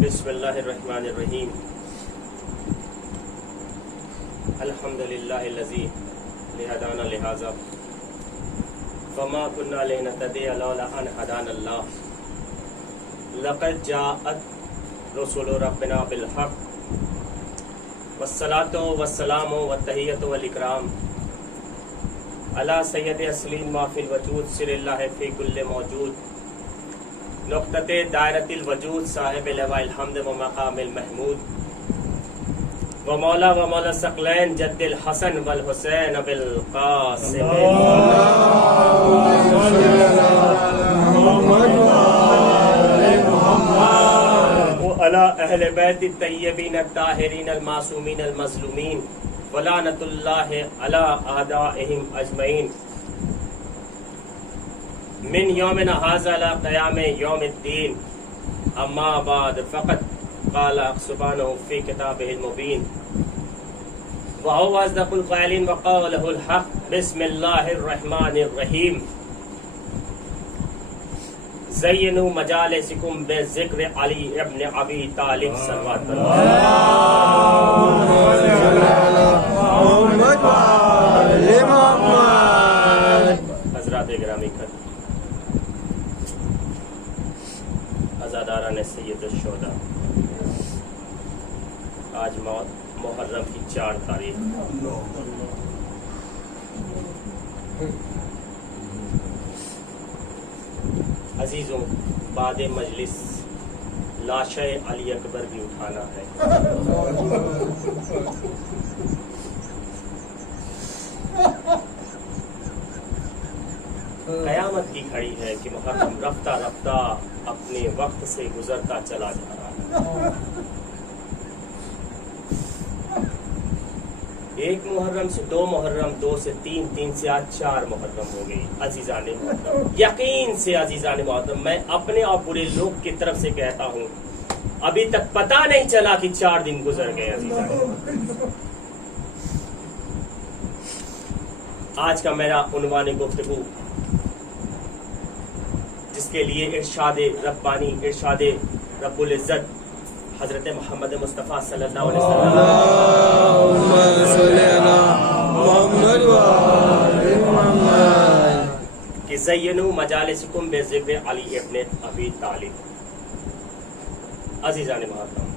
बिस्मिल्लाहिर्रहमानिर्रहीम। अल्हम्दुलिल्लाहिल्लज़ी हदाना लिहाज़ा वमा कुन्ना लिनहतदिया लौला अन हदानल्लाह। लक़द जाअत रुसुलु रब्बिना बिल हक़ वस्सलातु वस्सलामु वत्तहियतु वल इकराम अला सय्यदि अस्लीम मा फिल वजूद सिरिल्लाहि फी कुल्लि मौजूद नुक़्तते दायरतिल वजूद साहिब लवाइल हम्द व मक़ामिल महमूद व मौला सकलैन जद्दिल हसन वल हुसैन बिल क़ासिम व अला अहले बैत तय्यबीन ताहिरीन अल मासूमीन अल मज़लूमीन व लानतुल्लाहि अला अअदाइहिम अजमईन मिन यौमिना हाज़ा ला क़याम यौमिद्दीन। अम्मा बाद फ़क़द क़ाल सुब्हानहु फ़ी किताबिहिल मुबीन व हुवा अस्दक़ुल क़ाइलिन व क़ौलुहुल हक़। बिस्मिल्लाहिर रहमानिर रहीम। ज़य्यिनू मजालिसिकुम बिज़िक्र अली इब्न अबी तालिब सल्लल्लाहु अलैहि वसल्लम। हज़रात गिरामी अज़ादारान सय्यदुश्शुहदा, आज मुहर्रम की 4 तारीख। अजीज़ों, बाद मजलिस लाशे अली अकबर भी उठाना है। कयामत की घड़ी है कि मुहर्रम रफ्ता रफ्ता अपने वक्त से गुजरता चला जा रहा है। 1 मुहर्रम से 2 मुहर्रम, 2 से 3, 3 से आज 4 मुहर्रम हो गई। अजीजाने मुहर्रम, यकीन से अजीजाने मुहर्रम, मैं अपने और पूरे लोग की तरफ से कहता हूँ, अभी तक पता नहीं चला कि 4 दिन गुजर गए। अजीजाने, आज का मेरा उन्वान गुफ्तगू, जिसके लिए इरशादे रब्बानी, इरशादे रब्बुल इज़्ज़त हज़रत मोहम्मद मुस्तफ़ा सल्लल्लाहु अलैहि वसल्लम कि ज़य्यिनू मजालिसिकुम बिज़िक्र अली इब्न अबी तालिब। अज़ीज़ान मुहर्रम,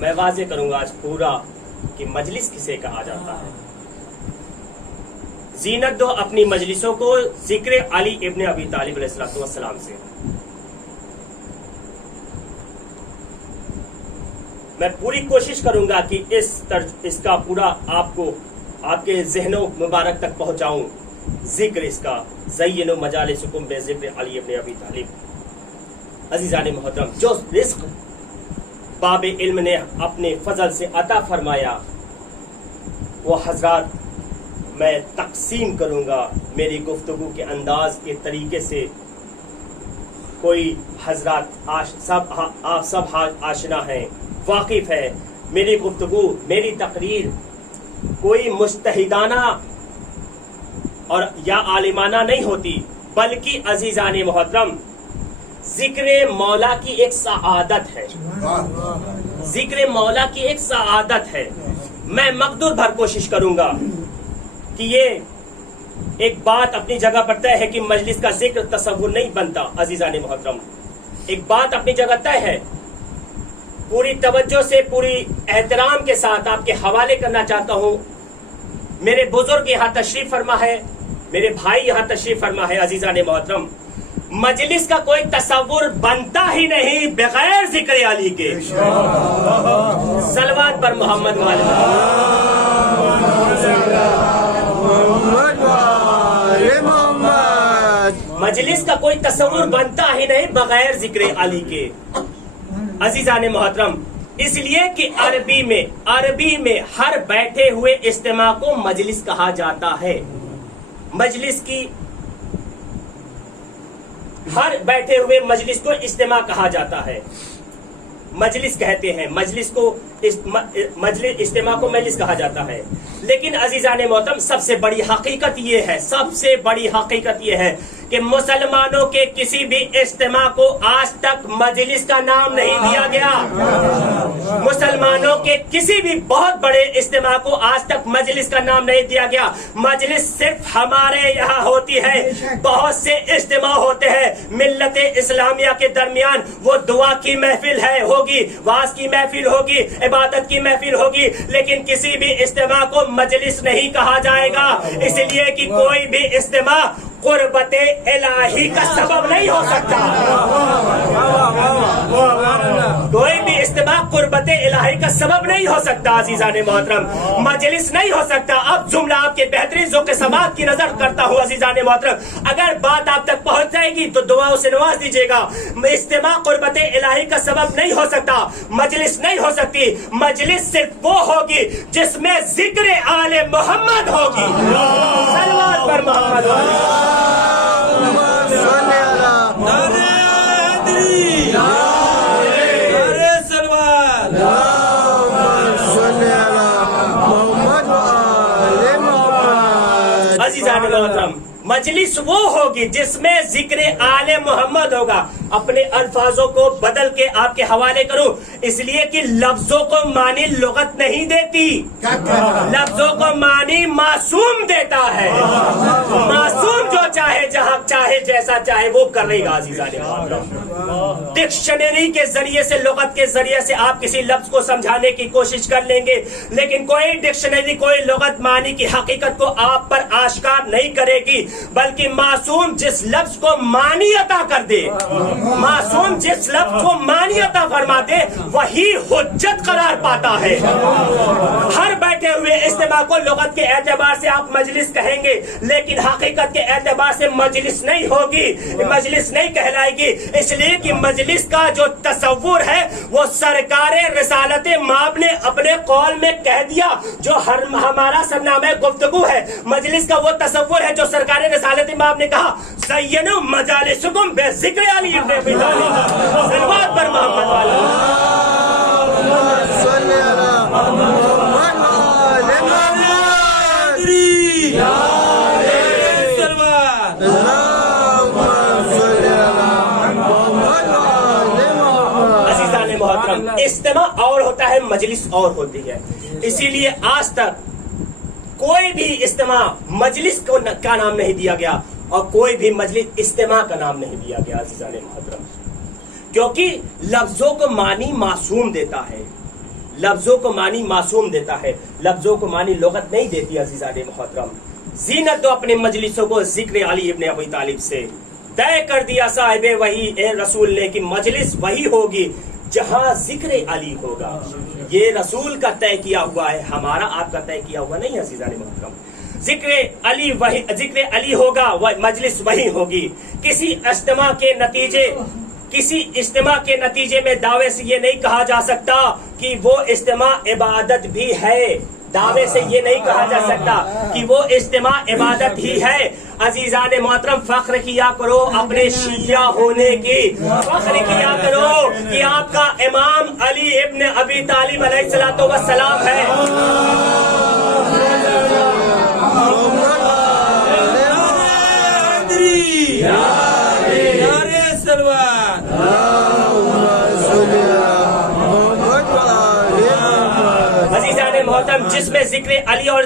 मैं वाज़े करूंगा आज पूरा कि मजलिस किसे कहा जाता है। ज़ीनत दो अपनी मजलिसों को जिक्र अली इब्न अबी तालिब अलैहिस्सलाम से। मैं पूरी कोशिश करूंगा कि इसका पूरा आपको आपके ज़हनों मुबारक तक पहुंचाऊं। जिक्र इसका ज़य्यिनू मजालिसिकुम बिज़िक्र अली इब्न अबी तालिब। अज़ीज़ान मुहतरम, जो रिज़्क़ बाब इल्म ने अपने फजल से अता फरमाया वो हजरात मैं तकसीम करूंगा मेरी गुफ्तगू के अंदाज के तरीके से। कोई हजरात आप सब आशना हैं, वाकिफ है। मेरी गुफ्तगू, मेरी तकरीर कोई मुज्तहिदाना और या आलिमाना नहीं होती, बल्कि अजीजान मोहतरम जिक्र मौला की एक सआदत है। जिक्र मौला की एक सआदत है। मैं मकदूर भर कोशिश करूंगा कि ये एक बात अपनी जगह पर तय है कि मजलिस का जिक्र तसव्वुर नहीं बनता। अजीजान मोहतरम, एक बात अपनी जगह तय है। पूरी तवज्जो से, पूरी एहतराम के साथ आपके हवाले करना चाहता हूँ। मेरे बुजुर्ग यहाँ तशरीफ फरमा है, मेरे भाई यहाँ तशरीफ फरमा है। अजीजान मोहतरम, मजलिस का कोई तसव्वुर बनता ही नहीं बगैर जिक्र अली के। सलवात पर मोहम्मद वाले मजलिस का कोई तस्वुर बनता ही नहीं बगैर जिक्र अली के। अजीजान मोहतरम, इसलिए कि अरबी में हर बैठे हुए इज्तिमा को मजलिस कहा जाता है। मजलिस की हर बैठे हुए मजलिस को इज्तिमा कहा जाता है। मजलिस कहते हैं, मजलिस इज्तिमा को मजलिस कहा जाता है। लेकिन अजीजान मोहतरम, सबसे बड़ी हकीकत ये है کہ مسلمانوں کے کسی بھی اجتماع کو آج تک مجلس کا نام نہیں دیا گیا. مسلمانوں کے کسی بھی بہت بڑے اجتماع کو آج تک مجلس کا نام نہیں دیا گیا. مجلس صرف ہمارے یہاں ہوتی ہے. بہت سے اجتماع ہوتے ہیں ملت اسلامیہ کے درمیان. وہ دعا کی محفل ہے ہوگی, واز کی محفل ہوگی, عبادت کی محفل ہوگی, لیکن کسی بھی اجتماع کو مجلس نہیں کہا جائے گا. اس لیے کہ کوئی بھی اجتماع قربت الہی کا سبب نہیں ہو سکتا. کوئی بھی اجتماع قربت الہی کا سبب نہیں ہو سکتا. عزیزان محترم, مجلس نہیں ہو سکتا. اب جملہ آپ کے بہترین ذوق سماعت کی نظر کرتا ہوں. عزیزان محترم, اگر بات آپ تک پہنچ جائے گی تو دعاؤں سے نواز دیجیے گا. اجتماع قربت الہی کا سبب نہیں ہو سکتا. مجلس نہیں ہو سکتی. مجلس صرف وہ ہوگی جس میں ذکر آل محمد ہوگی. صلوات پر محمد ہوگی. عزیزان محترم, مجلس وہ ہوگی جس میں ذکر آل محمد ہوگا. اپنے الفاظوں کو بدل کے آپ کے حوالے کروں, اس لیے کہ لفظوں کو معنی لغت نہیں دیتی. لفظوں کو معنی معصوم دیتا ہے. معصوم جو چاہے جہاں چاہے جیسا چاہے وہ کر رہے گا. عزیزان محترم, ڈکشنری کے ذریعے سے, لغت کے ذریعے سے آپ کسی لفظ کو سمجھانے کی کوشش کر لیں گے, لیکن کوئی ڈکشنری, کوئی لغت معنی کی حقیقت کو آپ پر آشکار نہیں کرے گی. بلکہ معصوم جس لفظ کو معنی عطا کر دے, معصوم جس لفظ کو معنی عطا فرما دے, وہی حجت قرار پاتا ہے. ہر بیٹھے ہوئے اجتماع کو لغت کے اعتبار سے آپ مجلس کہیں گے, لیکن حقیقت کے اعتبار سے مجلس نہیں ہوگی, مجلس نہیں کہلائے گی. اس لیے کہ مجلس کا جو تصور ہے وہ سرکار رسالت مآب نے اپنے قول میں کہہ دیا, جو ہمارا سرنامہ گفتگو ہے. مجلس کا وہ تصور ہے جو سرکار رسالت مآب نے کہا, زینوا مجالسکم بذکر علی ابن ابی طالب. صلوات پر محمد والا. عزیزان محترم, اجتماع اور ہوتا ہے, مجلس اور ہوتی ہے. اسی لیے آج تک کوئی بھی اجتماع مجلس کا نام نہیں دیا گیا اور کوئی بھی مجلس اجتماع کا نام نہیں دیا گیا. عزیزان محترم, کیونکہ لفظوں کو معنی معصوم دیتا ہے. لفظوں کو معنی معصوم دیتا ہے, لفظوں کو معنی لغت نہیں دیتی. عزیزان محترم, زینت تو اپنے مجلسوں کو ذکر علی ابن ابی طالب سے طے کر دیا صاحب وہی اے رسول نے کہ مجلس وہی ہوگی جہاں ذکر علی ہوگا. یہ رسول کا طے کیا ہوا ہے, ہمارا آپ کا طے کیا ہوا نہیں. عزیزان محترم, ذکر علی ہوگا, مجلس وہی ہوگی. کسی اجتماع کے نتیجے میں دعوے سے یہ نہیں کہا جا سکتا کہ وہ اجتماع عبادت بھی ہے. دعوے سے یہ نہیں کہا جا سکتا کہ وہ اجتماع عبادت ہی ہے. عزیزان محترم, فخر کیا کرو اپنے شیعہ ہونے کی. فخر کیا کرو کہ آپ کا امام علی ابن ابی طالب علیہ الصلوۃ والسلام ہے. عزیزان محترم, جس میں ذکر علی اور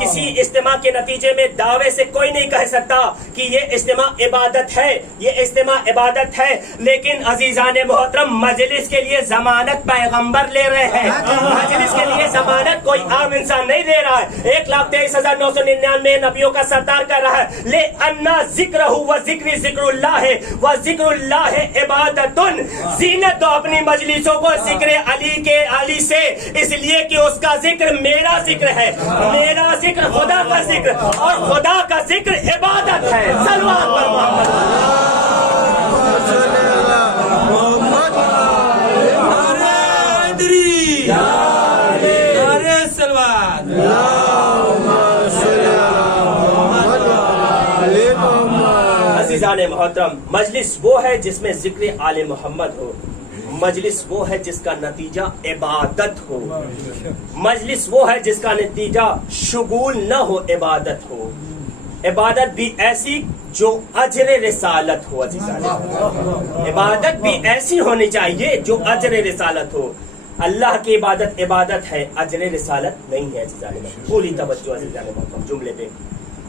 کسی اجتماع کے نتیجے میں دعوے سے کوئی نہیں کہہ سکتا کہ یہ اجتماع عبادت ہے, یہ اجتماع عبادت ہے. لیکن عزیزان محترم, مجلس کے لیے ضمانت پیغمبر لے رہے ہیں. مجلس کے لیے ضمانت کوئی عام انسان نہیں دے رہا ہے. 1,23,999 نبیوں کا سردار کر رہا ہے, لے انا ذکرہ و ذکر ذکر اللہ ہے و ذکر اللہ عبادت. زینت تو اپنی مجلسوں کو ذکر علی سے, اس لیے کہ اس کا ذکر میرا ذکر ہے, میرا ذکر خدا کا ذکر, اور خدا کا ذکر عبادت ہے. صلوات پر عزیزان محترم, مجلس وہ ہے جس میں ذکر آل محمد ہو. مجلس وہ ہے جس کا نتیجہ عبادت ہو. مجلس وہ ہے جس کا نتیجہ شغول نہ ہو, عبادت ہو. عبادت بھی ایسی जो अजर रिसालत हो। अजीज़ान, इबादत भी ऐसी होनी चाहिए जो अजर रिसालत हो। अल्लाह की इबादत इबादत है, अजर रिसालत नहीं है। अजीज़ान, पूरी तवज्जो अजीज़ान जुमले पे।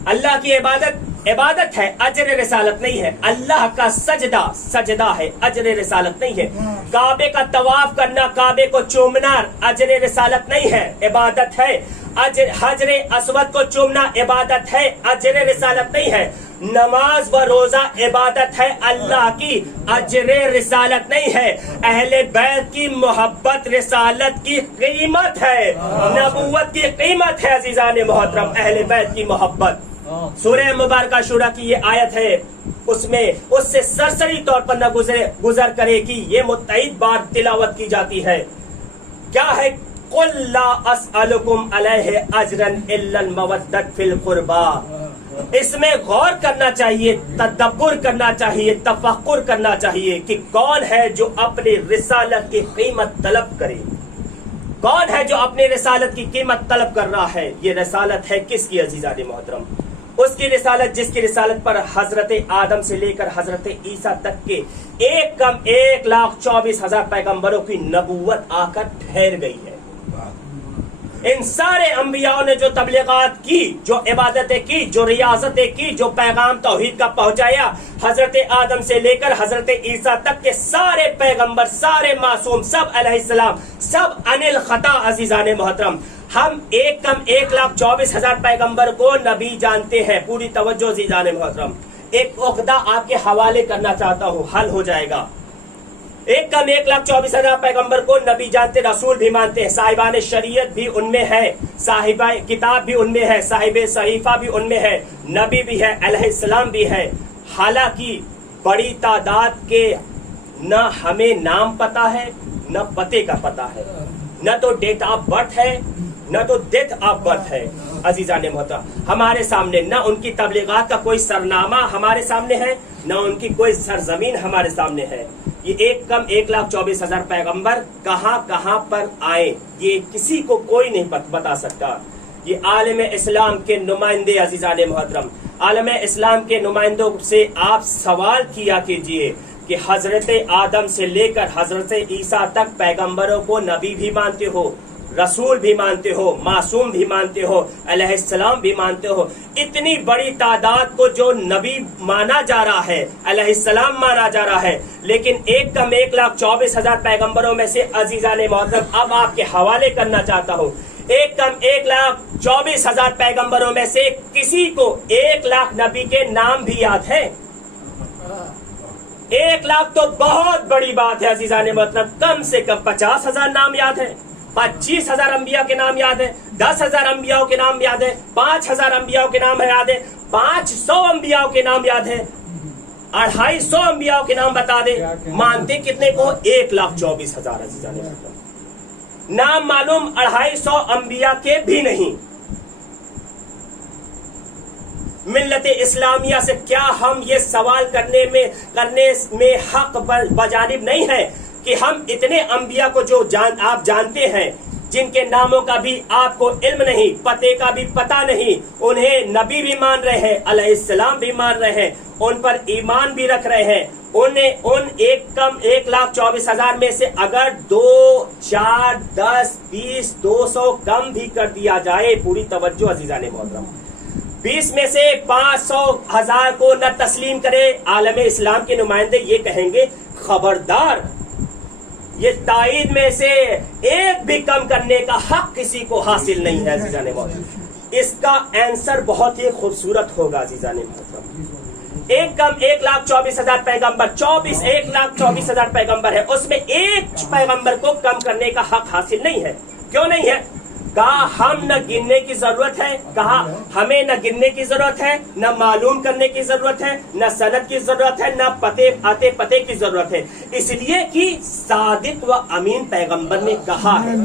अल्लाह की इबादत इबादत है, अजर रिसालत नहीं है। अल्लाह का सजदा सजदा है, अजर रिसालत नहीं है। काबे का तवाफ करना, काबे को चूमना अजर रिसालत नहीं है, इबादत है। हजरे अस्वद को चूमना इबादत है, अजर रिसालत नहीं है। नमाज व रोजा इबादत है अल्लाह की, अजर रिसालत नहीं है। अहले बैत की मोहब्बत रिसालत की कीमत है, नबूवत की कीमत है। अजीजान मोहतरम, अहले बैत की मोहब्बत सूरह मुबारका शूरा की ये आयत है, उसमें उससे सरसरी तौर पर न गुजर करे कि ये मुत्तईद बार तिलावत की जाती है। क्या है? कुल ला अस्अलुकुम अलैहि अजरन इल्लल मवद्दत फिल कुर्बा। इसमें गौर करना चाहिए, तदब्बुर करना चाहिए, तफक्कुर करना चाहिए कि कौन है जो अपनी रिसालत की कीमत तलब करे, कौन है जो अपनी रिसालत की कीमत तलब कर रहा है। ये रिसालत है किसकी अजीज़ान मोहतरम? उसकी रिसालत जिसकी रिसालत पर हजरत आदम से लेकर हजरत ईसा तक के एक कम 1,24,000 पैगंबरों की नबूवत आकर ठहर गई है। इन सारे अंबियाओं ने जो तबलीगात की, जो इबादतें की, जो रियासतें की, जो पैगाम तौहीद का पहुंचाया, हजरत आदम से लेकर हजरत ईसा तक के सारे पैगंबर, सारे मासूम, सब अलैहिस्सलाम, सब अनिल खता। अजीजान मोहतरम, हम एक कम 1,24,000 पैगंबर को नबी जानते हैं। पूरी तवज्जो अजीजान मोहतरम, एक उक़्दा आपके हवाले करना चाहता हूँ, हल हो जाएगा। एक कम 1,24,000 पैगंबर को नबी जानते, रसूल भी मानते हैं, साहिबान शरीयत भी उनमें है, साहिबा किताब भी उनमें है, साहिब सहीफा भी उनमें है, नबी भी है, अलैहिस्सलाम भी है। हालांकि बड़ी तादाद के न हमें नाम पता है, न पते का पता है, न तो डेट ऑफ बर्थ है, न तो डेथ ऑफ बर्थ है। अजीजान मोहतरम, हमारे सामने न उनकी तबलीगात का कोई सरनामा हमारे सामने है, न उनकी कोई सरजमीन हमारे सामने है। ये एक कम 1,24,000 पैगंबर कहाँ कहाँ पर आए, ये किसी को कोई नहीं बता सकता। ये आलम इस्लाम के नुमाइंदे, अजीजान मोहतरम, आलम इस्लाम के नुमाइंदों से आप सवाल किया कीजिए कि हजरत आदम से लेकर हजरत ईसा तक पैगंबरों को नबी भी मानते हो, रसूल भी मानते हो, मासूम भी मानते हो, अलैहिस्सलाम भी मानते हो। इतनी बड़ी तादाद को जो नबी माना जा रहा है, अलैहिस्सलाम माना जा रहा है, लेकिन एक कम 1,24,000 पैगंबरों में से अजीजान मोहतरम अब आपके हवाले करना चाहता हूँ, एक कम 1,24,000 पैगंबरों में से किसी को 1 लाख नबी के नाम भी याद है? 1 लाख तो बहुत बड़ी बात है अजीजान मोहतरम। कम से कम 50,000 नाम याद है, 25,000 अंबिया के नाम याद है, 10,000 अंबियाओं के नाम याद है, 5,000 अंबियाओं के नाम याद है, 500 अंबियाओं के नाम याद है, 250 अंबियाओं के नाम बता दे। मानते कितने को? 1,24,000 अजीजान मोहतरम। नाम मालूम 250 अंबिया के भी नहीं। मिल्लत इस्लामिया से क्या हम ये सवाल करने में हक बजानिब नहीं है कि हम इतने अंबिया को जो आप जानते हैं, जिनके नामों का भी आपको इल्म नहीं, पते का भी पता नहीं, उन्हें नबी भी मान रहे हैं, अलैहिस्सलाम भी मान रहे हैं, उन पर ईमान भी रख रहे हैं, उन्हें उन एक कम 1,24,000 में से अगर 2, 4, 10, 20, 200 कम भी कर दिया जाए, पूरी तवज्जो अजीजान मोहतरम, 20 में से 500, 1000 को न तस्लीम करे, आलम इस्लाम के नुमाइंदे ये कहेंगे खबरदार, ये ताईद में से एक भी कम करने का हक किसी को हासिल नहीं है अजीजान मोहतरम। इसका आंसर बहुत ही खूबसूरत होगा अजीजान मोहतरम। एक कम 1,24,000 पैगंबर, 1,24,000 पैगंबर है, उसमें एक पैगंबर को कम करने का हक हासिल नहीं है। क्यों नहीं है? कहा हम न गिनने की जरूरत है, कहा हमें न गिनने की जरूरत है, न मालूम करने की जरूरत है, न सनद की जरूरत है, न पते की जरूरत है, इसलिए कि सादिक व अमीन पैगंबर ने कहा है।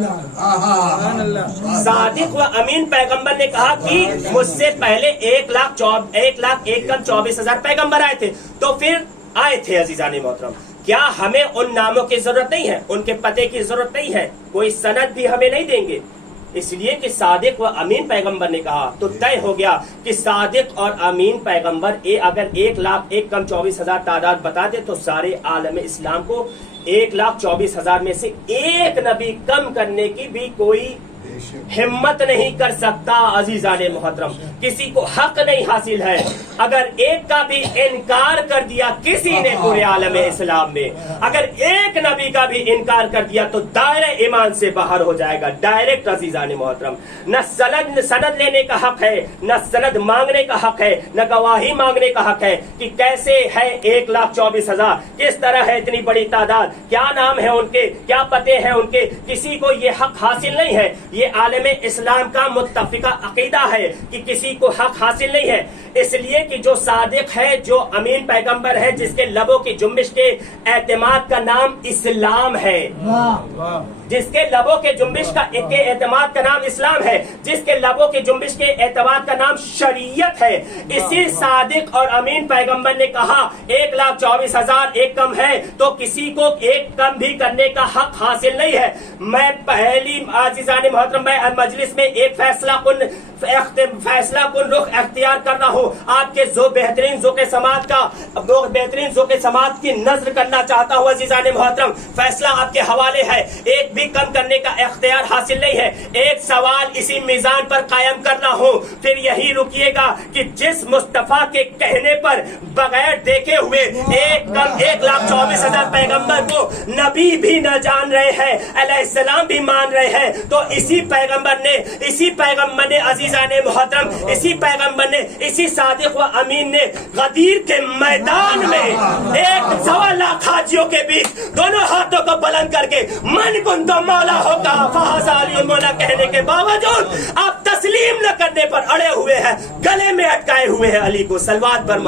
सादिक व अमीन पैगंबर ने कहा कि मुझसे पहले 1,24,000 पैगंबर आए थे, तो फिर आए थे अजीजान मोहतरम। क्या हमें उन नामों की जरूरत नहीं है, उनके पते की जरूरत नहीं है, कोई सनद भी हमें नहीं देंगे, اس لیے کہ صادق و امین پیغمبر نے کہا تو طے ہو گیا کہ صادق اور امین پیغمبر اگر 1 لاکھ 1,24,000 تعداد بتا دے تو سارے عالم اسلام کو 1,24,000 میں سے ایک نبی کم کرنے کی بھی کوئی ہمت نہیں کر سکتا. عزیزان محترم کسی کو حق نہیں حاصل ہے. اگر ایک کا بھی انکار کر دیا کسی نے پورے عالم اسلام میں، اگر ایک نبی کا بھی انکار کر دیا تو دائرہ ایمان سے باہر ہو جائے گا ڈائریکٹ. عزیزان محترم نہ سند لینے کا حق ہے، نہ سند مانگنے کا حق ہے، نہ گواہی مانگنے کا حق ہے کہ کیسے ہے 1,24,000، کس طرح ہے اتنی بڑی تعداد، کیا نام ہے ان کے، کیا پتے ہیں ان کے. کسی کو یہ حق حاصل نہیں ہے. یہ عالم اسلام کا متفقہ عقیدہ ہے کہ کسی کو حق حاصل نہیں ہے. اس لیے کہ جو صادق ہے، جو امین پیغمبر ہے، جس کے لبوں کی جنبش کے اعتماد کا نام اسلام ہے، جس کے لبوں کے جنبش کا اعتماد کا نام اسلام ہے، جس کے لبوں کے جنبش کے اعتماد کا نام شریعت ہے، اسی صادق اور امین پیغمبر نے کہا 1,24,000 ایک کم ہے تو کسی کو ایک کم بھی کرنے کا حق حاصل نہیں ہے. میں پہلی عزیزان محترم میں مجلس میں ایک فیصلہ کن رخ اختیار کر رہا ہوں. آپ کے بہترین ذوق سماعت کا بہترین ذوق سماعت کی نظر کرنا چاہتا ہوں. عزیزان محترم فیصلہ آپ کے حوالے ہے. ایک بھی کم کرنے کا اختیار حاصل نہیں ہے. ایک سوال اسی میزان پر قائم کر رہا ہوں، پھر یہی رکیے گا کہ جس مصطفیٰ کے کہنے پر بغیر دیکھے ہوئے 1,24,000 پیغمبر کو نبی بھی نہ جان رہے ہیں، علیہ السلام بھی مان رہے ہیں، تو اسی پیغمبر نے عزیزان محترم اسی پیغمبر نے، اسی صادق و امین نے غدیر کے میدان میں 1.25 حاجیوں کے بیچ دونوں ہاتھوں کو بلند کر کے من کنت مولا ہوگا فہذا علی مولا کہنے کے باوجود آپ تسلیم نہ کرنے پر اڑے ہوئے ہیں، گلے میں اٹکائے ہوئے ہیں علی کو. صلوات پر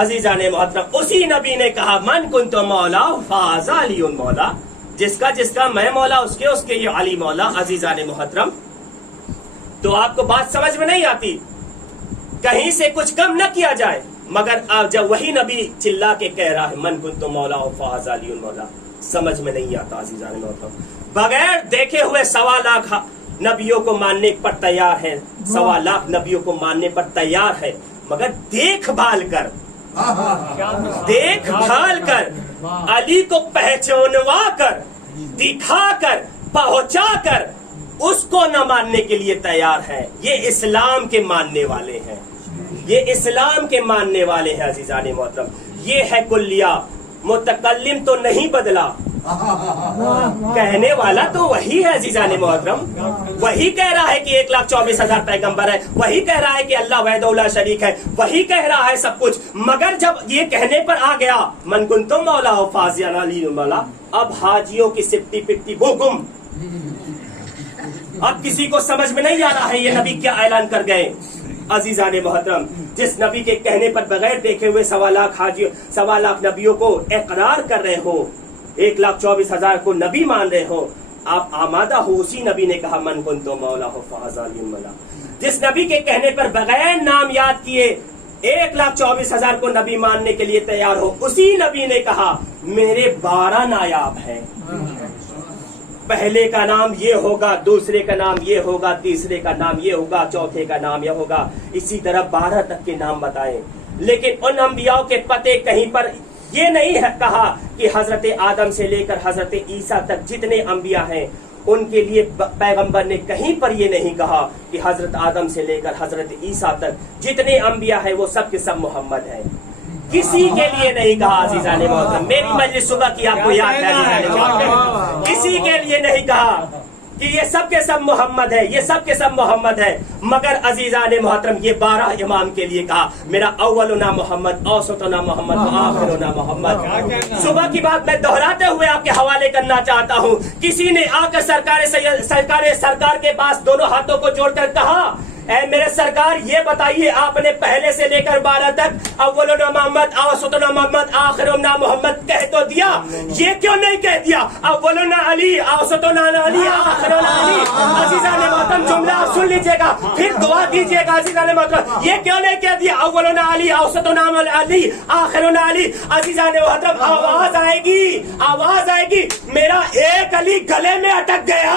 عزیزان محترم اسی نبی نے کہا من کنت مولا فہذا علی مولا، جس کا میں مولا اس کے یہ علی مولا. عزیزان محترم تو آپ کو بات سمجھ میں نہیں آتی، کہیں سے کچھ کم نہ کیا جائے، مگر جب وہی نبی چلا کے کہہ رہا ہے من کنت مولا فہذا علی مولا، سمجھ میں نہیں آتا. عزیزان محترم بغیر دیکھے ہوئے 1.25 لاکھ نبیوں کو ماننے پر تیار ہے، 1.25 لاکھ نبیوں کو ماننے پر تیار ہے، مگر دیکھ بھال کر علی کو پہچانوا کر دکھا کر پہنچا کر اس کو نہ ماننے کے لیے تیار ہے. یہ اسلام کے ماننے والے ہیں، یہ اسلام کے ماننے والے ہیں. عزیزان محترم یہ ہے کلیہ. متکلم تو نہیں بدلا، کہنے والا تو وہی ہے. عزیزان محترم وہی کہہ رہا ہے کہ 1,24,000 پیغمبر ہے، وہی کہہ رہا ہے کہ اللہ وحدہ لا شریک ہے، وہی کہہ رہا ہے سب کچھ، مگر جب یہ کہنے پر آ گیا من کنت مولا فہذا علی مولا، اب حاجیوں کی سپٹی پٹی وہ گم. اب کسی کو سمجھ میں نہیں آ رہا ہے یہ نبی کیا اعلان کر گئے. عزیزان محترم جس نبی کے کہنے پر بغیر دیکھے ہوئے 1.25 لاکھ نبیوں کو اقرار کر رہے ہو، 1,24,000 کو نبی مان رہے ہو، آپ آمادہ ہو. اسی نبی نے کہا من کنت مولا فہذا علی مولا. جس نبی کے کہنے پر بغیر نام یاد کیے 1,24,000 کو نبی ماننے کے لیے تیار ہو، اسی نبی نے کہا میرے 12 نایاب ہیں، پہلے کا نام یہ ہوگا، دوسرے کا نام یہ ہوگا، تیسرے کا نام یہ ہوگا، چوتھے کا نام یہ ہوگا، اسی طرح 12 تک کے نام بتائے. لیکن ان انبیاء کے پتے کہیں پر یہ نہیں ہے کہا کہ حضرت آدم سے لے کر حضرت عیسیٰ تک جتنے انبیاء ہیں ان کے لیے پیغمبر نے کہیں پر یہ نہیں کہا کہ حضرت آدم سے لے کر حضرت عیسیٰ تک جتنے انبیاء ہیں وہ سب کے سب محمد ہیں. کسی کے لیے نہیں کہا. عزیزان محترم میری مجلس صبح کی آپ کو یاد ہے، کسی کے لیے نہیں کہا کہ یہ سب کے سب محمد ہے، یہ سب کے سب محمد ہے، مگر عزیزان محترم یہ 12 امام کے لیے کہا میرا اولنا محمد، اوسطنا محمد، آخرنا محمد. صبح کی بات میں دہراتے ہوئے آپ کے حوالے کرنا چاہتا ہوں. کسی نے آ کر سرکار کے پاس دونوں ہاتھوں کو جوڑ کر کہا اے میرے سرکار یہ بتائیے آپ نے پہلے سے لے کر 12 تک اولنا محمد اوسطنا محمد آخرنا محمد کہہ تو دیا، یہ کیوں نہیں کہہ دیا اولنا علی اوسطنا علی آخرنا علی؟ عزیزان محترم جملہ آپ سن لیجئے گا پھر دعا دیجئے گا عزیزان محترم، یہ کیوں نہیں کہہ دیا اولنا علی اوسطنا علی آخرنا علی؟ عزیزان محترم آواز آئے گی، آواز آئے گی، میرا ایک علی گلے میں اٹک گیا،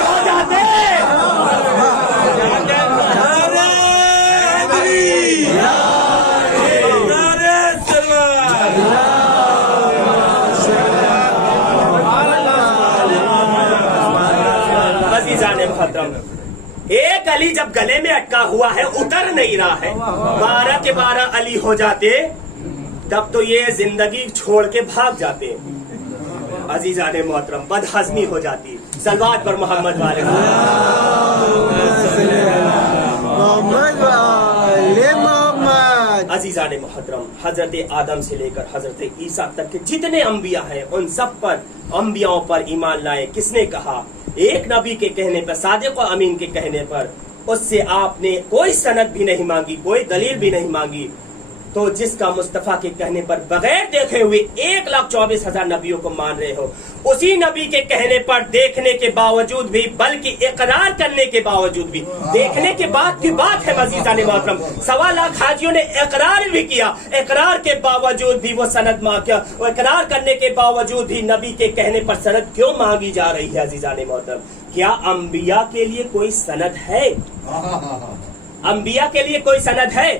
ہو جاتے محترم۔ ایک علی جب گلے میں اٹکا ہوا ہے اتر نہیں رہا ہے، 12 کے 12 علی ہو جاتے تب تو یہ زندگی چھوڑ کے بھاگ جاتے۔ عزیزان محترم بد ہضمی ہو جاتی۔ صلوات پر محمد والے عزیزان محترم، حضرت آدم سے لے کر حضرت عیسیٰ تک کے جتنے انبیاء ہیں ان سب پر انبیاءوں پر ایمان لائے۔ کس نے کہا؟ ایک نبی کے کہنے پر، صادق و امین کے کہنے پر، اس سے آپ نے کوئی سند بھی نہیں مانگی، کوئی دلیل بھی نہیں مانگی، تو جس کا مصطفیٰ کے کہنے پر بغیر دیکھے ہوئے 1,24,000 نبیوں کو مان رہے ہو، اسی نبی کے کہنے پر دیکھنے کے باوجود بھی بلکہ اقرار کرنے کے باوجود بھی، دیکھنے کے بعد کی بات ہے عزیزان محترم، 1.25 لاکھ حاجیوں نے اقرار بھی کیا، اقرار کے باوجود بھی وہ سند مانگا، اقرار کرنے کے باوجود بھی نبی کے کہنے پر سند کیوں مانگی جا رہی ہے عزیزان محترم؟ کیا انبیاء کے لیے کوئی سند ہے؟ انبیاء کے لیے کوئی سند ہے؟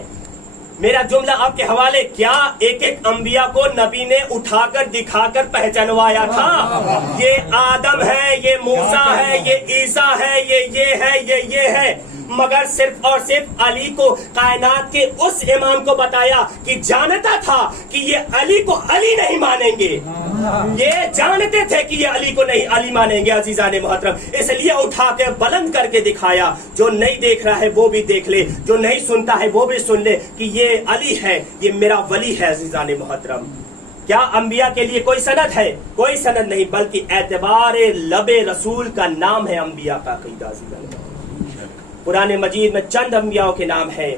میرا جملہ آپ کے حوالے، کیا ایک ایک انبیاء کو نبی نے اٹھا کر دکھا کر پہچانوایا تھا؟ یہ آدم ہے، یہ موسیٰ ہے، یہ عیسیٰ ہے، یہ ہے، مگر صرف اور صرف علی کو، کائنات کے اس امام کو بتایا کہ جانتا تھا کہ یہ علی کو علی نہیں مانیں گے، یہ جانتے تھے کہ یہ علی کو نہیں علی مانیں گے عزیزان محترم، اس لیے اٹھا کے بلند کر کے دکھایا۔ جو نہیں دیکھ رہا ہے وہ بھی دیکھ لے، جو نہیں سنتا ہے وہ بھی سن لے کہ یہ علی ہے، یہ میرا ولی ہے عزیزان محترم۔ کیا انبیاء کے لیے کوئی سند ہے؟ کوئی سند نہیں، بلکہ اعتبار لب رسول کا نام ہے انبیاء کا عقیدہ عزیزان۔ قرآن مجید میں چند انبیاء کے نام ہیں،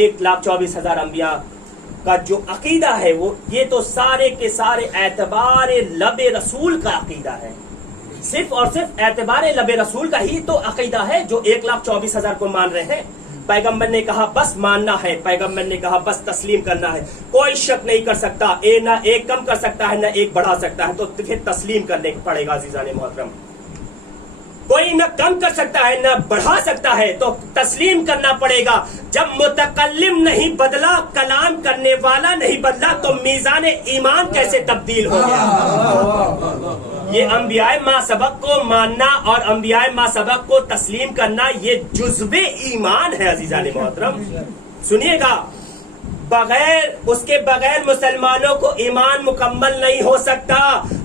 1,24,000 انبیاء کا جو عقیدہ ہے وہ یہ تو سارے کے سارے اعتبار لب رسول کا عقیدہ ہے، صرف اور صرف اعتبار لب رسول کا ہی تو عقیدہ ہے جو 1,24,000 کو مان رہے ہیں۔ پیغمبر نے کہا بس ماننا ہے، پیغمبر نے کہا بس تسلیم کرنا ہے، کوئی شک نہیں کر سکتا، نہ ایک کم کر سکتا ہے نہ ایک بڑھا سکتا ہے، تو پھر تسلیم کرنے پڑے گا عزیزان محترم۔ کوئی نہ کم کر سکتا ہے نہ بڑھا سکتا ہے تو تسلیم کرنا پڑے گا۔ جب متکلم نہیں بدلا، کلام کرنے والا نہیں بدلا، تو میزان ایمان کیسے تبدیل ہو گیا؟ یہ انبیاء ما سبق کو ماننا اور انبیاء ما سبق کو تسلیم کرنا یہ جزو ایمان ہے عزیزان محترم۔ سنیے گا، بغیر اس کے بغیر مسلمانوں کو ایمان مکمل نہیں ہو سکتا۔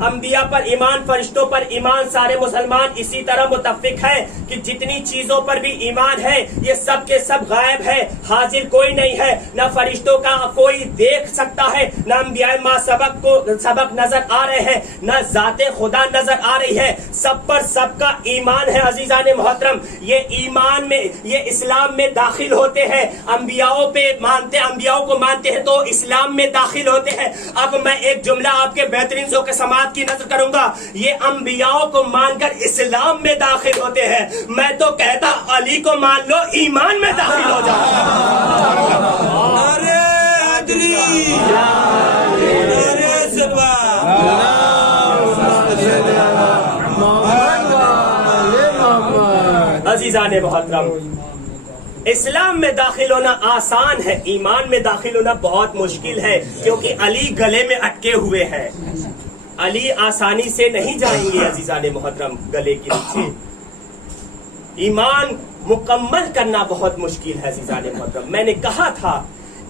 انبیاء پر ایمان، فرشتوں پر ایمان، سارے مسلمان اسی طرح متفق ہیں کہ جتنی چیزوں پر بھی ایمان ہے یہ سب کے سب غائب ہے، حاضر کوئی نہیں ہے، نہ فرشتوں کا کوئی دیکھ سکتا ہے، نہ انبیاء ما سبق کو سبق نظر آ رہے ہیں، نہ ذات خدا نظر آ رہی ہے، سب پر سب کا ایمان ہے عزیزان محترم۔ یہ ایمان میں، یہ اسلام میں داخل ہوتے ہیں، انبیاءوں پہ مانتے، انبیاءوں کو مانتے ہیں تو اسلام میں داخل ہوتے ہیں۔ اب میں ایک جملہ آپ کے بہترین ذوق سماعت کی نظر کروں گا، یہ انبیاءوں کو مان کر اسلام میں داخل ہوتے ہیں، میں تو کہتا علی کو مان لو ایمان میں داخل ہو جاؤ۔ نعرہ حیدری، نعرہ سلوہ، عزیزان محترم، اسلام میں داخل ہونا آسان ہے، ایمان میں داخل ہونا بہت مشکل ہے، کیونکہ علی گلے میں اٹکے ہوئے ہیں۔ علی آسانی سے نہیں جائیں گے عزیزان محترم گلے کے نیچے۔ ایمان مکمل کرنا بہت مشکل ہے عزیزان محترم۔ میں نے کہا تھا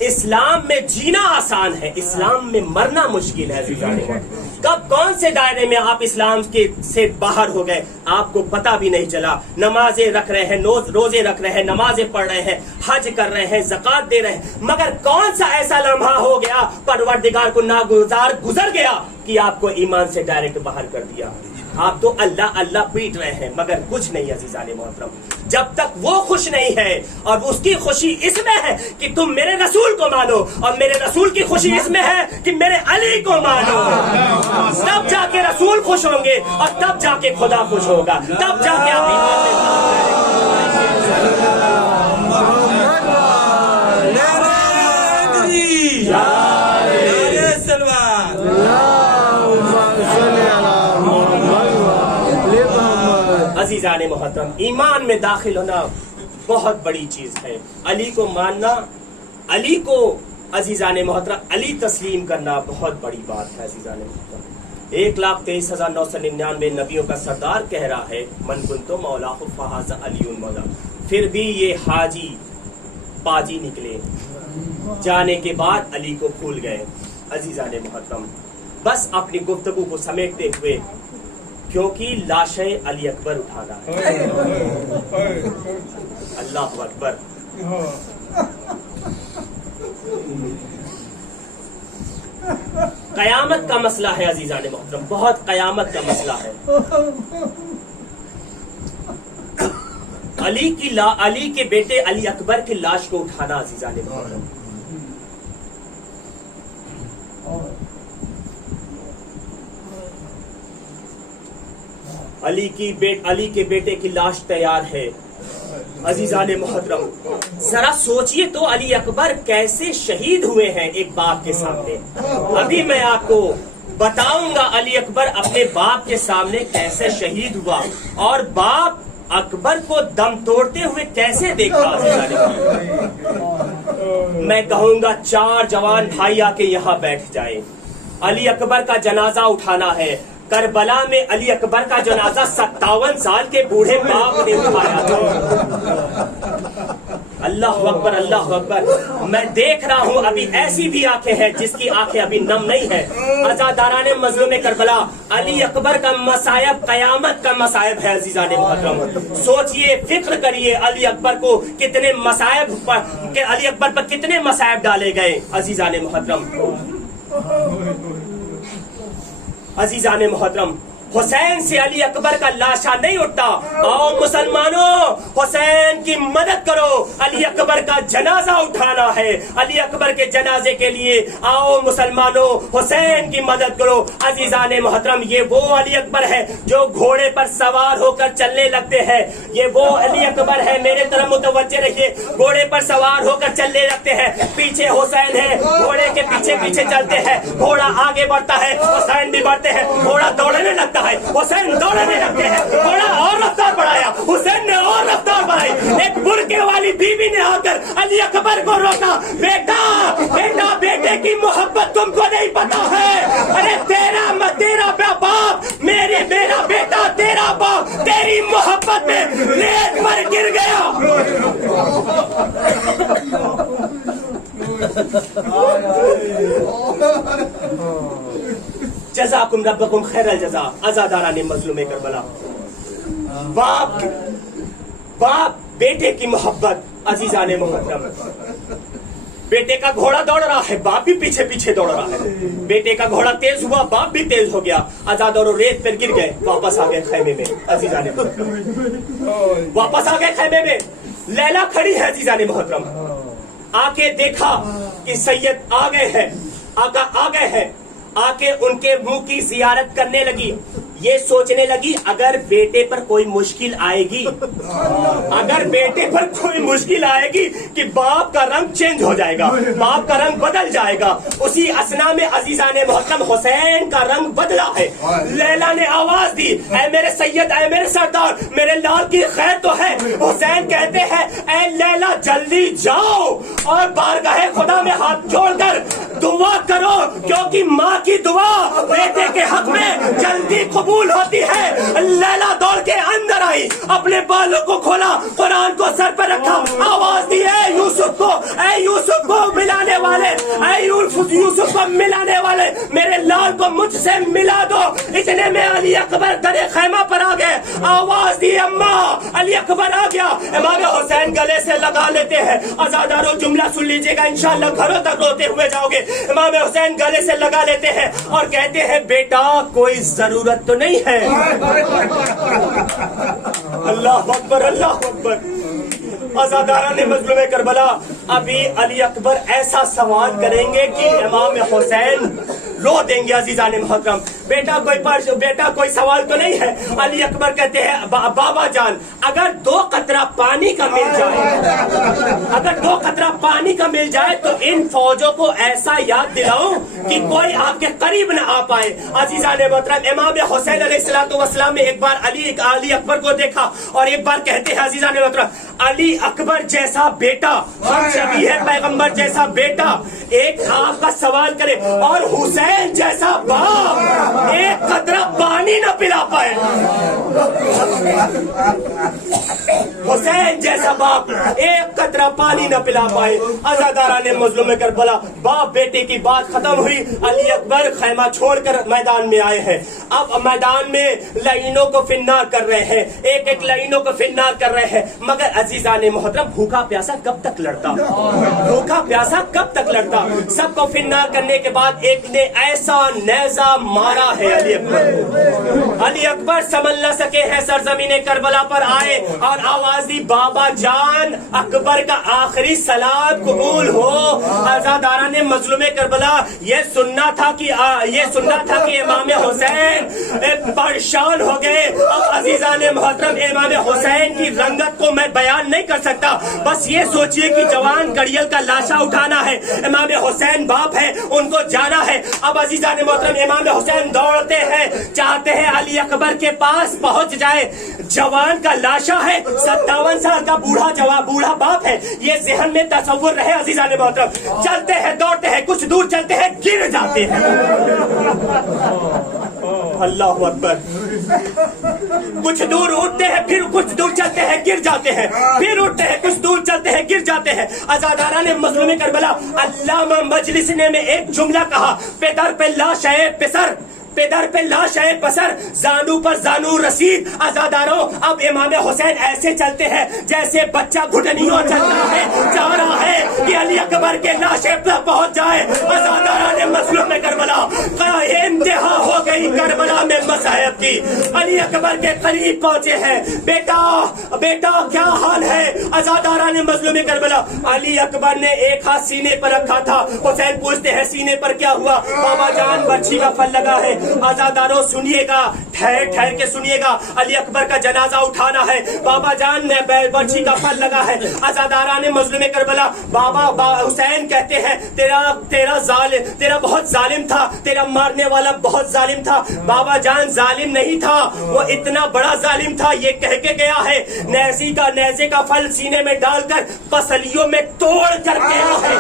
اسلام میں جینا آسان ہے، اسلام میں مرنا مشکل ہے عزیزان محترم۔ کب کون سے دائرے میں آپ اسلام کے سے باہر ہو گئے آپ کو پتہ بھی نہیں چلا۔ نمازیں رکھ رہے ہیں، روزے رکھ رہے ہیں، نمازیں پڑھ رہے ہیں، حج کر رہے ہیں، زکوٰۃ دے رہے ہیں، مگر کون سا ایسا لمحہ ہو گیا پروردگار کو ناگزار گزر گیا کہ آپ کو ایمان سے ڈائریکٹ باہر کر دیا۔ آپ تو اللہ اللہ پیٹ رہے ہیں مگر کچھ نہیں عزیزان محترم. جب تک وہ خوش نہیں ہے اور اس کی خوشی اس میں ہے کہ تم میرے رسول کو مانو اور میرے رسول کی خوشی اس میں ہے کہ میرے علی کو مانو, تب جا کے رسول خوش ہوں گے اور تب جا کے خدا خوش ہوگا, تب جا کے آپ ایمان میں عزیزان محترم. ایمان میں داخل ہونا بہت بڑی چیز ہے. علی کو ماننا, علی کو عزیزان محترم علی تسلیم کرنا بہت بڑی بات ہے عزیزان محترم. 1,23,999 نبیوں کا سردار کہہ رہا ہے من کنتو مولا فہذا علی مولا. پھر بھی یہ حاجی پاجی نکلے, جانے کے بعد علی کو بھول گئے. عزیزان محترم بس اپنی گفتگو کو سمیٹتے ہوئے, کیونکہ لاشیں علی اکبر اٹھانا ہے. اللہ اکبر. قیامت کا مسئلہ ہے عزیزان محترم, بہت قیامت کا مسئلہ ہے. علی کے بیٹے علی اکبر کی لاش کو اٹھانا عزیزان محترم. علی کے بیٹے کی لاش تیار ہے عزیزان محترم. ذرا سوچئے تو علی اکبر کیسے شہید ہوئے ہیں ایک باپ کے سامنے. ابھی میں آپ کو بتاؤں گا علی اکبر اپنے باپ کے سامنے کیسے شہید ہوا اور باپ اکبر کو دم توڑتے ہوئے کیسے دیکھا. میں کہوں گا 4 جوان بھائی آ کے یہاں بیٹھ جائیں. علی اکبر کا جنازہ اٹھانا ہے. کربلا میں علی اکبر کا جنازہ 57 سال کے بوڑھے باپ نے اٹھایا تھا. اللہ اکبر اللہ اکبر. میں دیکھ رہا ہوں ابھی ایسی بھی آنکھیں ہیں جس کی آنکھیں ابھی نم نہیں ہے. عزاداران مظلوم کربلا, علی اکبر کا مصائب قیامت کا مصائب ہے عزیزان محترم. سوچئے, فکر کریے علی اکبر کو کتنے مصائب پر, علی اکبر پر کتنے مصائب ڈالے گئے عزیزان محترم. عزیزان محترم حسین سے علی اکبر کا لاشا نہیں اٹھتا. آؤ مسلمانوں حسین کی مدد کرو, علی اکبر کا جنازہ اٹھانا ہے. علی اکبر کے جنازے کے لیے آؤ مسلمانوں حسین کی مدد کرو. عزیزان محترم یہ وہ علی اکبر ہے جو گھوڑے پر سوار ہو کر چلنے لگتے ہیں. یہ وہ علی اکبر ہے, میرے طرف متوجہ رہیے, گھوڑے پر سوار ہو کر چلنے لگتے ہیں. پیچھے حسین ہے, گھوڑے کے پیچھے پیچھے چلتے ہیں. گھوڑا آگے بڑھتا ہے, حسین بھی بڑھتے ہیں. گھوڑا دوڑنے لگتا ہے, حسین دوڑنے لگتے ہیں. گھوڑا اور رفتار بڑھایا, حسین نے اور رفتار بڑھائی. ایک برقعے والی بیوی نے آ کر علی اکبر کو روکا. بیٹا بیٹا بیٹے کی محبت تم کو نہیں پتا ہے. ارے تیرا باپ میرا بیٹا تیرا باپ تیری محبت میں ریت پر گر گیا. جزاکم ربکم خیر الجزا. عزاداران مظلوم کربلا, باپ بیٹے کی محبت عزیزان محترم. بیٹے کا گھوڑا دوڑ رہا ہے, باپ بھی پیچھے پیچھے دوڑ رہا ہے. بیٹے کا گھوڑا تیز ہوا, باپ بھی تیز ہو گیا. عزاداروں ریت پر گر گئے, واپس آ گئے خیمے میں عزیزان محترم. واپس آ گئے خیمے میں. لیلا کھڑی ہے عزیزان محترم. آ کے دیکھا کہ سید آ گئے ہیں, آقا آ گئے ہیں. آ کے ان کے منہ کی زیارت کرنے لگی. یہ سوچنے لگی اگر بیٹے پر کوئی مشکل آئے گی, اگر بیٹے پر کوئی مشکل آئے گی کہ باپ کا رنگ چینج ہو جائے گا, باپ کا رنگ بدل جائے گا. اسی اسنا میں عزیزان محترم حسین کا رنگ بدلا ہے. لیلا نے آواز دی, اے میرے سید, اے میرے سردار, میرے لال کی خیر تو ہے. حسین کہتے ہیں اے لیلا جلدی جاؤ اور بارگاہ خدا میں ہاتھ جوڑ کر دعا کرو, کیونکہ ماں کی دعا بیٹے کے حق میں جلدی قبول ہوتی ہے. لیلا دوڑ کے اندر آئی, اپنے بالوں کو کھولا, قرآن کو سر پر رکھا, آواز دی, اے یوسف यूसुफ को मिलाने वाले, ऐ यूसुफ को मिलाने वाले, मेरे लाल को मुझसे मिला दो। इतने में अली अकबर दरे खैमा पर आ गए, आवाज दी अम्मा, अली अकबर आ गया। इमाम हुसैन गले से लगा लेते हैं। आजादारों जुमला सुन लीजिएगा, इंशाअल्लाह घरों तक रोते हुए जाओगे। इमाम हुसैन गले से लगा लेते हैं और कहते हैं बेटा कोई जरूरत तो नहीं है। अल्लाह अकबर, अल्लाह अकबर। आजादारा ने मजलूम करबला अभी अली अकबर ऐसा सवाल करेंगे कि इमाम हुसैन रो देंगे। अजीजान मोहतरम, बेटा कोई सवाल तो नहीं है। अली अकबर कहते हैं बाबा जान, अगर 2 कतरा पानी का मिल जाए, अगर 2 कतरा पानी का मिल जाए तो इन फौजों को ऐसा याद दिलाऊं कि कोई आपके करीब न आ पाए। अजीजान मोहतरम, इमाम हुसैन अलैहिस्सलाम ने एक बार अली अकबर को देखा और एक बार कहते हैं अजीजान मोहतरम, अली अकबर जैसा बेटा, हम शबीह है पैगंबर जैसा बेटा एक आपका सवाल करे और हुसैन जैसा बाप एक कतरा पानी न पिला पाए। हुसैन जैसा बाप एक कतरा पानी न पिला पाए। अजादारा ने मजलूम करबला बाप बेटे की बात खत्म हुई। अली अकबर खैमा छोड़कर मैदान में आए हैं। अब मैदान में लाइनों को फिन्नार कर रहे हैं, एक एक लाइनों को फिन्नार कर रहे हैं। मगर अजीजान मोहतरम, भूखा प्यासा कब तक लड़ता, भूखा प्यासा कब तक लड़ता। सबको फिन्नार करने के बाद एक ने ऐसा नेजा मारा है अली अकबर। अली अकबर समझ न सके हैं, सरजमीने करबला पर आए और आवाज दी बाबा जान, अकबर का आखिरी सलाम कबूल हो। आजादारा ने मजलूम करबला ये सुनना था कि इमाम हुसैन परेशान हो गए। अब अजीजान मोहतरम, इमाम हुसैन की रंगत को मैं बयान नहीं कर सकता। बस ये सोचिए कि जवान कड़ियल का लाशा उठाना है, इमाम हुसैन बाप है, उनको जाना है। अब अजीजान मोहतरम, इमाम हुसैन दौड़ते हैं, चाहते हैं अली अकबर के पास पहुंच जाए। जवान का लाशा है, 57 साल का बूढ़ा बाप है, ये जहन में तसव्वुर रहे। अजीजान मोहतरम, चलते हैं, दौड़ते हैं, कुछ दूर चलते हैं, गिर जाते हैं। अल्लाह अकबर। कुछ दूर उठते हैं, फिर कुछ दूर चलते हैं, गिर जाते हैं, फिर उठते हैं, कुछ दूर चलते हैं, गिर जाते हैं। आजादारा ने मजलूम करबला अल्लामा मजलिसी ने में एक जुमला कहा, पेदर पे लाश है पिसर, पेदर पे लाश है पसर, जानू पर जानू रसीद। आजादारों, अब इमाम हुसैन ऐसे चलते हैं जैसे बच्चा घुटनियों चलता है, चाह रहा है कि अली अकबर के लाशे पर पहुंच जाए। आजादारा ने मजलूम में करबला इंतहा हो गई करबला में मसायब की। अली अकबर के करीब पहुंचे हैं। बेटा क्या हाल है? आजादारा ने मजलूम में करबला, अली अकबर ने एक हाथ सीने पर रखा था। हुसैन पूछते हैं सीने पर क्या हुआ? बाबा जान बच्ची का फल लगा है। आजादारों सुनिएगा, ठहर के सुनिएगा, अली अकबर का जनाजा उठाना है। बाबा जान ने बच्ची का फल लगा है। आजादारा ने मजलूम करबला बाबा हुसैन कहते हैं तेरा बहुत जालिम था, तेरा मारने वाला बहुत जालिम था। बाबा जान जालिम नहीं था, वो इतना बड़ा जालिम था, ये कह के गया है नेज़े का फल सीने में डालकर पसलियों में तोड़ कर गया है,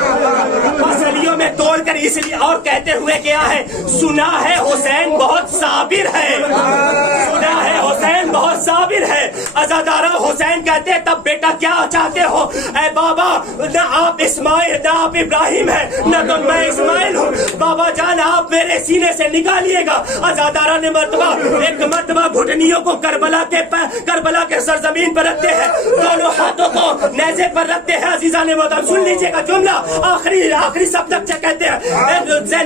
पसलियों में तोड़ कर, इसलिए और कहते हुए गया है सुना है हुसैन बहुत साबिर है, सुना है हुसैन बहुत साबिर है। अजादारा हुसैन कहते हैं तब बेटा क्या चाहते हो? ऐ बाबा, न आप इस्माइल न आप इब्राहिम है, न तो मैं इस्माइल हूँ। बाबा जान आप मेरे सीने से निकालिएगा। अजादारा ने एक मर्तबा घुटनियों को करबला के सरजमीन पर रखते हैं, दोनों हाथों को नेज़े पर रखते हैं। अजीजा ने मोहतरम सुन लीजिएगा जुमला, आखिरी शब्द कहते हैं,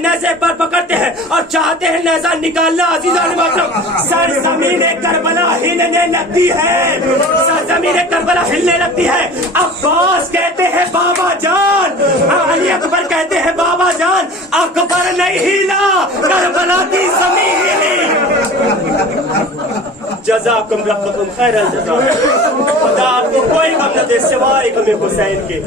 नेज़े पर पकड़ते हैं और चाहते हैं नेज़ा निकालना। अजीजा ने मोहतरम सरजमीन करबला हिलने लगती है, सरजमीन करबला हिलने लगती है। अब्बास कहते हैं बाबा जान, अली अकबर कहते हैं बाबा जान, अकबर नहीं हिला, करबला की जमीन हिली। जज़ाकुम रब्बुकुम खैरल जज़ा। खुदा आपको कोई गम न दे सिवाय गम हुसैन के।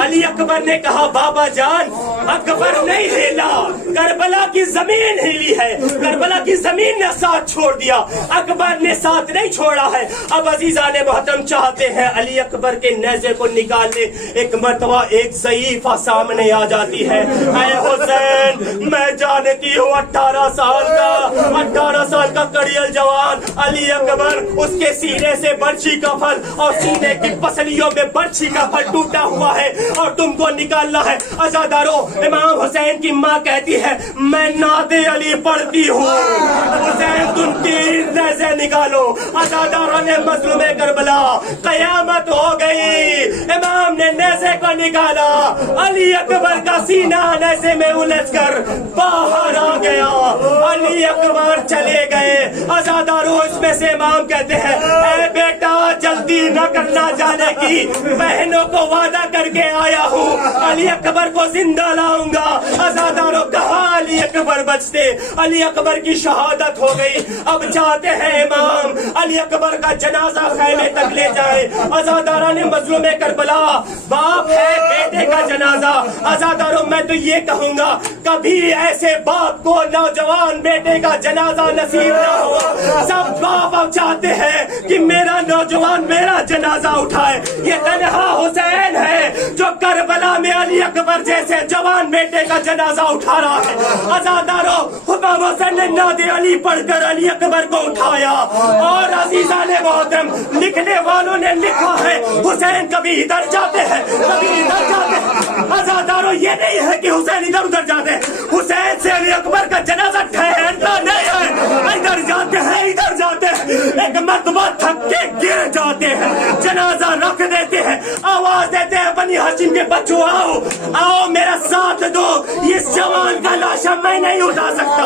अली अकबर ने कहा बाबा जान, अकबर नहीं हिला, करबला की जमीन हिली है, करबला की जमीन ने साथ छोड़ दिया, अकबर ने साथ नहीं छोड़ा है। अब अजीजा ने मोहतरम चाहते हैं अली अकबर के नेज़े को निकालने। एक मर्तबा एक ज़ईफ़ा सामने आ जाती है, ऐ हुसैन मैं जानती हूँ 18 साल का कड़ियल जवान अली अकबर उसके सीने से बर्छी का फल और सीने की पसलियों में बर्छी का फल टूटा हुआ है और तुमको निकालना है। अज़ादारों, इमाम हुसैन की माँ कहती है मैं नाते अली पढ़ती हूँ, हुसैन तुम तीर से निकालो। अज़ादारों ने मज़लूमे करबला, कयामत हो गई। इमाम ने नेज़े को निकाला, अली अकबर का सीना नेज़े में उलझकर बाहर आ गया। अली अकबर चले गए। अज़ादारों, इसमें से इमाम कहते हैं ऐ बेटा जल्दी न करना जाने की, बहनों को वादा करके आया हूँ, अली अकबर को जिंदा लाऊंगा। अज़ादारों, कहा अली अकबर बचते, अली अकबर की शहादत हो गई। अब चाहते हैं इमाम अली अकबर का जनाजा खैमे तक ले जाए। अज़ादारों ने मज़लूमे करबला, बाप है बेटे का जनाजा। अज़ादारों, मैं तो ये कहूंगा कभी ऐसे बाप को नौजवान बेटे का जनाजा नसीब ना हो। सब बाप अब चाहते हैं कि मेरा नौजवान मेरा जनाजा उठाए। ये तन्हा हुसैन है जो करबला में अली अकबर जैसे जवान बेटे का जनाजा उठा रहा है। अज़ादारों, इमाम हुसैन ने नादे अली पढ़कर अली अकबर को उठाया और अजीज़ाने मोहतरम, लिखने वालों ने लिखा है हुसैन कभी इधर जाते हैं कभी इधर जाते हैं। अज़ादारों, ये नहीं है कि हुसैन इधर उधर जाते हैं, हुसैन से अली अकबर का जनाजा ठहरता नहीं है। इधर जाते हैं इधर जाते हैं, एक मर्तबा थक के गिर जाते हैं, जनाजा रख देते हैं, आवाज देते हैं बनी हाशिम के बच्चों आओ आओ मेरा साथ दो, इस जवान का लाशा मैं नहीं उठा सकता,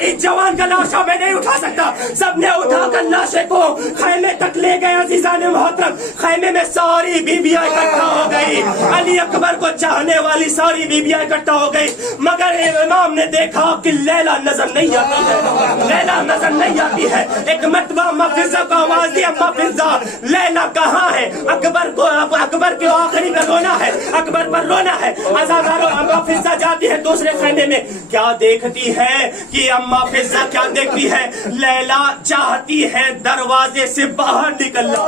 इस जवान का लाशा मैं नहीं उठा सकता। सबने उठाकर लाशे को खैमे तक ले गए। अजीज़ाने मोहतरम, खैमे में सारी बीबियां इकट्ठा हो गई, अली अकबर को चाहने वाली सारी बीबियां इकट्ठा हो गई, मगर इमाम ने देखा कि लैला नजर नहीं आती है, लैला नजर नहीं आती है। एक मर्तबा अम्मा फिज़ा को आवाज दी, अम्मा फिज़ा लैला कहाँ है? अकबर के आखिरी पर रोना है, अकबर पर रोना है। अज़ादारों, अम्मा फिज़ा जाती है दूसरे खैमे में, क्या देखती है कि अम्मा फिज़ा क्या देखती है? लैला चाहती है दरवाजे से बाहर निकलना,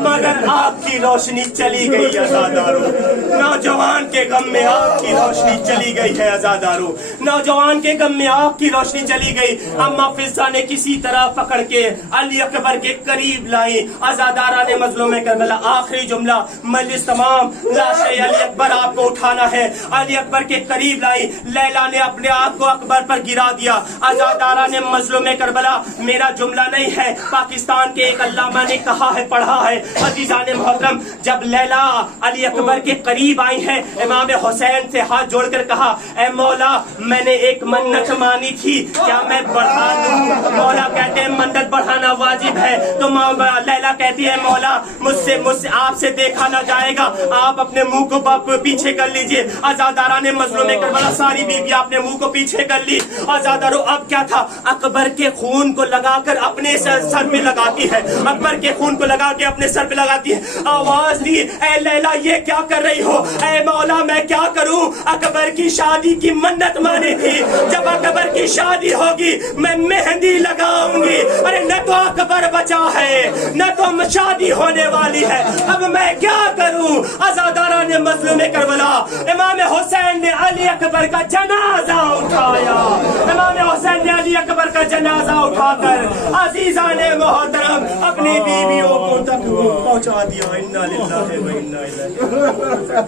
मगर आग की रोशनी चली गई। अज़ादारों, नौजवान के गम में आग की रोशनी चली गई है। अज़ादारों, नौजवान के गम में आग की रोशनी चली गई। अम्मा फिज़ा ने किसी तरह पकड़ के अली अकबर के करीब लाई। अज़ादारा ने मज़लूमे करबला आखिरी जुमला, मजलिस तमाम, लाशे अली अकबर आपको उठाना है, अली अकबर के करीब लाई। लैला ने अपने आप को अकबर पर गिरा दिया। अज़ादारा ने मज़लूमे करबला, मेरा जुमला नहीं है, पाकिस्तान के एक अल्लामा ने कहा है, पढ़ा है। अज़ीज़ाने मोहतरम, जब लैला अली अकबर के करीब आई है, इमाम हुसैन से हाथ जोड़कर कहा ऐ मौला, मैंने एक मन्नत मानी थी, क्या मैं बढ़ा दूं? मौला कहते हैं मन्नत बढ़ाना वाजिब है। तो लैला कहती है मौला, मुझसे आपसे देखा ना जाएगा, आप अपने मुंह को पीछे कर लीजिए। अज़ादारा ने मज़लूमे करबला सारी बीबियां अपने मुंह को पीछे कर ली। अज़ादारों, अब क्या था? अकबर के खून को लगाकर अपने सर पे लगाती है, अकबर के खून को लगा के अपने सर पे लगाती है। आवाज दी, ऐ लैला ये क्या कर रही हो? ऐ मौला मैं क्या करूं? अकबर की शादी की मन्नत मानी थी, जब अकबर की शादी होगी मैं मेहंदी लगाऊंगी। अरे न तो अकबर बचा है न तो शादी होने वाली है, अब मैं क्या करूं? अज़ादारा ने मज़लूमे करबला, इमाम हुसैन ने अली अकबर का जनाजा उठाया। इमाम हुसैन ने अली अकबर का जनाजा उठाकर अज़ीज़ाने मोहतरम अपनी बीवियों को तक पहुंचा दिया। इन्ना लिल्लाहि व इन्ना इलैहि